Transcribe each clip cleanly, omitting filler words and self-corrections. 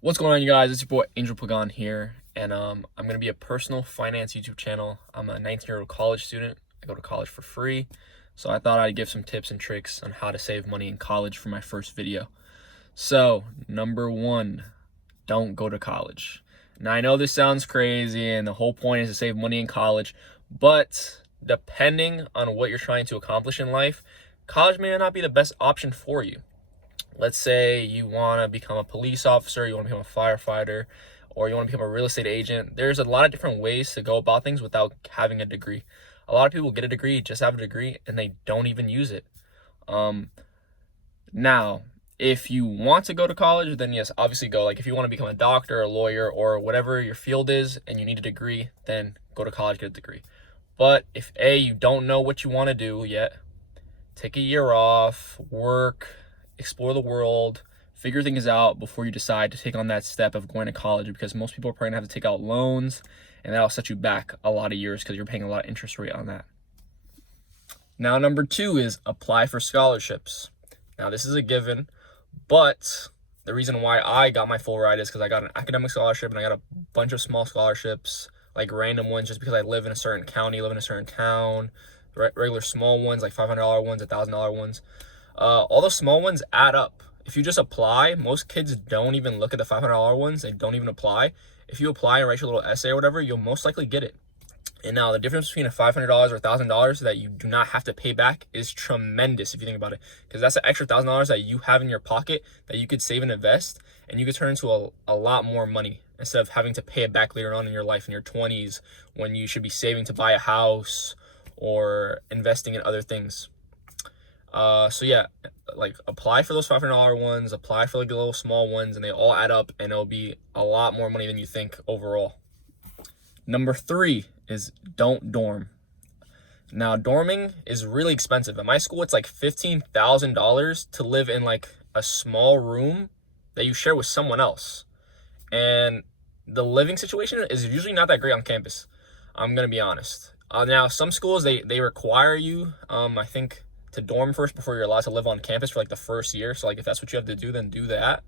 What's going on, you guys? It's your boy Angel Pagan here, and I'm gonna be a personal finance YouTube channel. I'm a 19-year-old college student. I go to college for free, so I thought I'd give some tips and tricks on how to save money in college for my first video. So, number one, don't go to college. Now, I know this sounds crazy, and the whole point is to save money in college, but depending on what you're trying to accomplish in life, college may not be the best option for you. Let's say you want to become a police officer, you want to become a firefighter, or you want to become a real estate agent. There's a lot of different ways to go about things without having a degree. A lot of people get a degree, just have a degree, and they don't even use it. Now, if you want to go to college, then yes, obviously go. Like if you want to become a doctor, a lawyer, or whatever your field is, and you need a degree, then go to college, get a degree. But if you don't know what you want to do yet, take a year off, work, explore the world, figure things out before you decide to take on that step of going to college, because most people are probably gonna have to take out loans, and that'll set you back a lot of years because you're paying a lot of interest rate on that. Now, number two is apply for scholarships. Now, this is a given, but the reason why I got my full ride is because I got an academic scholarship and I got a bunch of small scholarships, like random ones just because I live in a certain county, live in a certain town, regular small ones like $500 ones, $1,000 ones. All those small ones add up. If you just apply, most kids don't even look at the $500 ones. They don't even apply. If you apply and write your little essay or whatever, you'll most likely get it. And now the difference between a $500 or $1,000 that you do not have to pay back is tremendous if you think about it, because that's an extra $1,000 that you have in your pocket that you could save and invest, and you could turn into a lot more money instead of having to pay it back later on in your life in your 20s when you should be saving to buy a house or investing in other things. So yeah, like apply for those $500 ones, apply for like the little small ones, and they all add up, and it'll be a lot more money than you think overall. Number three is don't dorm. Now, dorming is really expensive. At my school, it's like $15,000 to live in like a small room that you share with someone else. And the living situation is usually not that great on campus. I'm gonna be honest. Now, some schools, they require you, I think, to dorm first before you're allowed to live on campus for like the first year. So like if that's what you have to do, then do that.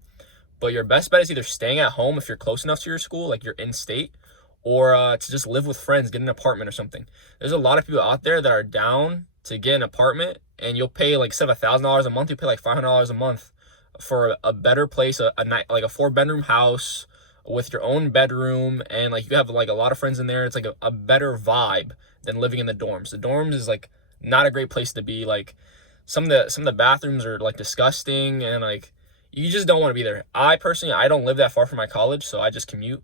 But your best bet is either staying at home if you're close enough to your school, like you're in state, or to just live with friends, get an apartment or something. There's a lot of people out there that are down to get an apartment, and you'll pay, like, instead of $1,000 a month, you pay like $500 a month for a better place, a night, like a 4-bedroom house with your own bedroom, and like you have like a lot of friends in there. It's like a better vibe than living in the dorms. The dorms is like not a great place to be. Like some of the bathrooms are like disgusting, and like you just don't want to be there. I personally, I don't live that far from my college, so I just commute,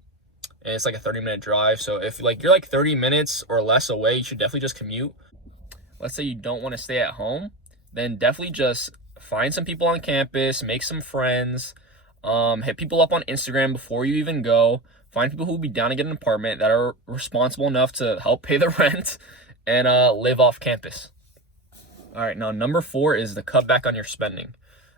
and it's like a 30-minute drive. So if like you're like 30 minutes or less away, you should definitely just commute. Let's say you don't want to stay at home, then definitely just find some people on campus, make some friends, hit people up on Instagram before you even go. Find people who will be down to get an apartment that are responsible enough to help pay the rent, and live off campus. All right, now number four is the cut back on your spending.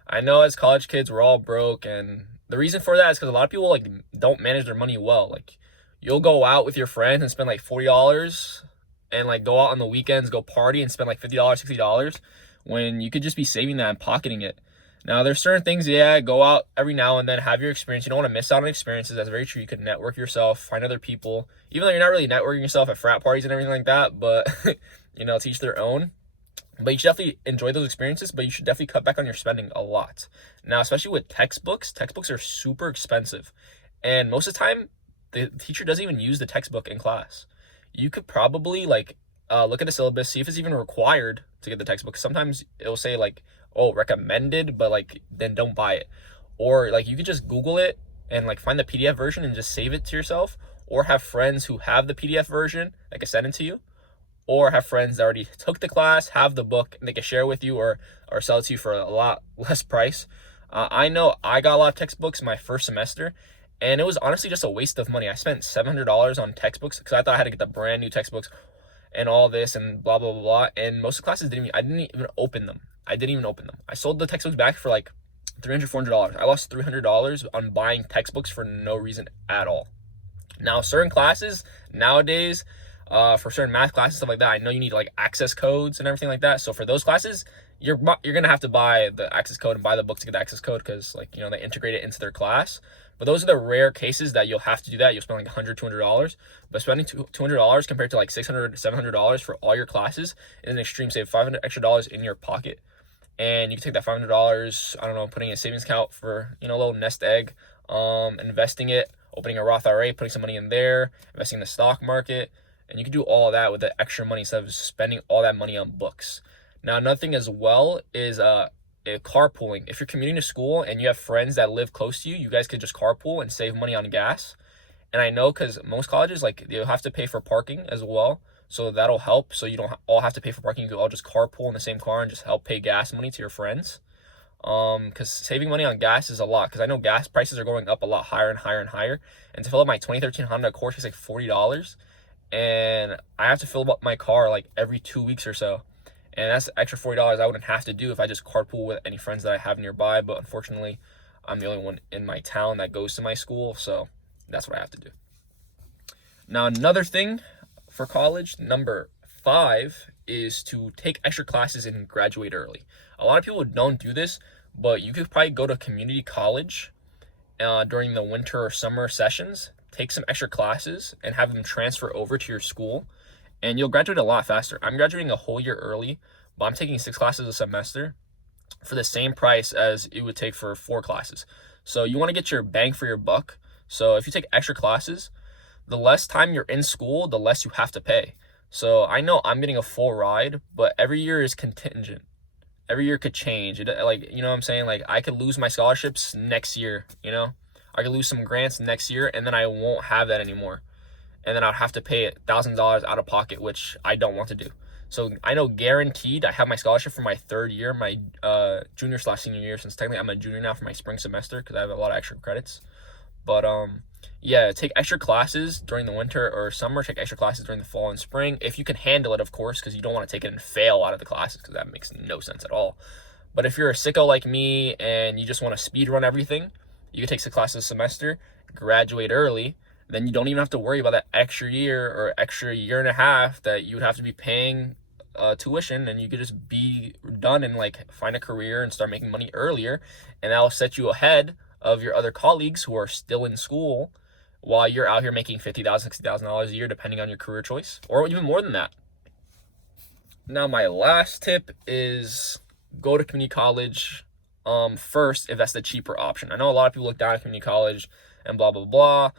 I know as college kids, we're all broke, and the reason for that is because a lot of people like don't manage their money well. Like you'll go out with your friends and spend like $40 and like go out on the weekends, go party and spend like $50, $60 when you could just be saving that and pocketing it. Now, there's certain things, yeah, go out every now and then, have your experience. You don't want to miss out on experiences. That's very true. You could network yourself, find other people, even though you're not really networking yourself at frat parties and everything like that, but, you know, to each their own. But you should definitely enjoy those experiences, but you should definitely cut back on your spending a lot. Now, especially with textbooks are super expensive. And most of the time, the teacher doesn't even use the textbook in class. You could probably like look at the syllabus, see if it's even required to get the textbook. Sometimes it'll say like, oh, recommended, but like then don't buy it. Or like you could just Google it and like find the PDF version and just save it to yourself, or have friends who have the PDF version that can send it to you, or have friends that already took the class, have the book, and they can share with you or sell it to you for a lot less price. I know I got a lot of textbooks my first semester, and it was honestly just a waste of money. I spent $700 on textbooks because I thought I had to get the brand new textbooks and all this and blah, blah, blah, blah. And most of the classes I didn't even open them. I sold the textbooks back for like $300, $400. I lost $300 on buying textbooks for no reason at all. Now, certain classes nowadays, for certain math classes, stuff like that, I know you need like access codes and everything like that. So for those classes, you're gonna have to buy the access code and buy the book to get the access code, because like, you know, they integrate it into their class. But those are the rare cases that you'll have to do that. You'll spend like $100, $200. But spending $200 compared to like $600, $700 for all your classes is an extreme save. $500 extra in your pocket, and you can take that $500, I don't know, putting in a savings account for, you know, a little nest egg, investing it, opening a Roth IRA, putting some money in there, investing in the stock market, and you can do all of that with the extra money instead of spending all that money on books. Now, another thing as well is carpooling. If you're commuting to school and you have friends that live close to you, you guys could just carpool and save money on gas. And I know, because most colleges, like, you'll have to pay for parking as well, so that'll help. So you don't all have to pay for parking. You can all just carpool in the same car and just help pay gas money to your friends. Because saving money on gas is a lot, because I know gas prices are going up a lot higher and higher and higher. And to fill up my 2013 Honda Accord takes like $40, and I have to fill up my car like every 2 weeks or so. And that's extra $40 I wouldn't have to do if I just carpool with any friends that I have nearby. But unfortunately, I'm the only one in my town that goes to my school, so that's what I have to do. Now, another thing for college, number 5, is to take extra classes and graduate early. A lot of people don't do this, but you could probably go to community college during the winter or summer sessions, take some extra classes, and have them transfer over to your school, and you'll graduate a lot faster. I'm graduating a whole year early, but I'm taking 6 classes a semester for the same price as it would take for 4 classes. So you want to get your bang for your buck. So if you take extra classes, the less time you're in school, the less you have to pay. So I know I'm getting a full ride, but every year is contingent. Every year could change. Like, you know what I'm saying? Like, I could lose my scholarships next year, you know? I could lose some grants next year, and then I won't have that anymore. And then I'd have to pay $1,000 out of pocket, which I don't want to do. So I know guaranteed I have my scholarship for my 3rd year, my junior/senior year, since technically I'm a junior now for my spring semester because I have a lot of extra credits. But yeah, take extra classes during the winter or summer. Take extra classes during the fall and spring, if you can handle it, of course, because you don't want to take it and fail out of the classes, because that makes no sense at all. But if you're a sicko like me and you just want to speed run everything, you can take 6 classes a semester, graduate early. Then you don't even have to worry about that extra year or extra year and a half that you would have to be paying tuition, and you could just be done and like find a career and start making money earlier, and that'll set you ahead of your other colleagues who are still in school while you're out here making $50,000, $60,000 a year, depending on your career choice, or even more than that. Now, my last tip is go to community college first if that's the cheaper option. I know a lot of people look down at community college and blah, blah, blah.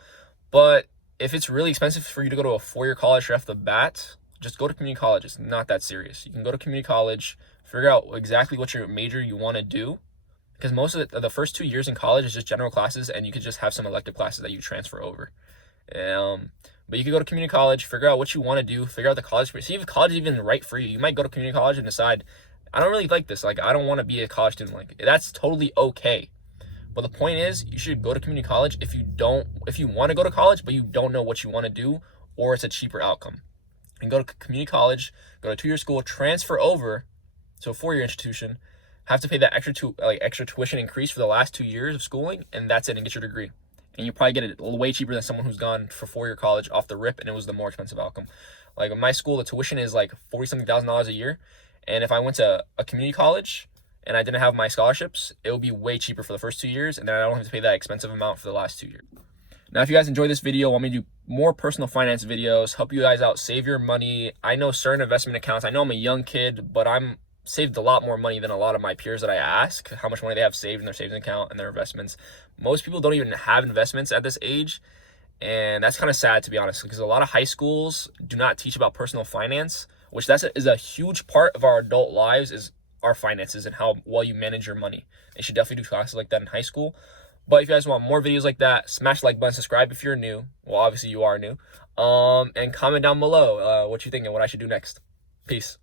But if it's really expensive for you to go to a 4-year college right off the bat, just go to community college. It's not that serious. You can go to community college, figure out exactly what your major you want to do, because most of the first 2 years in college is just general classes, and you could just have some elective classes that you transfer over. But you could go to community college, figure out what you want to do, figure out the college, see if college is even right for you. You might go to community college and decide, I don't really like this. Like, I don't want to be a college student. Like, that's totally okay. But the point is, you should go to community college if you want to go to college, but you don't know what you want to do, or it's a cheaper outcome. And go to community college, go to 2-year school, transfer over to a 4-year institution, have to pay that extra tuition increase for the last 2 years of schooling, and that's it, and get your degree. And you probably get it way cheaper than someone who's gone for 4-year college off the rip, and it was the more expensive outcome. Like, in my school, the tuition is like $40-something thousand a year, and if I went to a community college and I didn't have my scholarships, it would be way cheaper for the first 2 years, and then I don't have to pay that expensive amount for the last 2 years. Now, if you guys enjoyed this video, want me to do more personal finance videos, help you guys out, save your money. I know certain investment accounts, I know I'm a young kid, but I'm saved a lot more money than a lot of my peers that I ask how much money they have saved in their savings account and their investments. Most people don't even have investments at this age, and that's kind of sad, to be honest, because a lot of high schools do not teach about personal finance, which is a huge part of our adult lives, is our finances and how well you manage your money. They should definitely do classes like that in high school. But if you guys want more videos like that, smash the like button, subscribe if you're new. Well, obviously you are new. And comment down below what you think and what I should do next. Peace.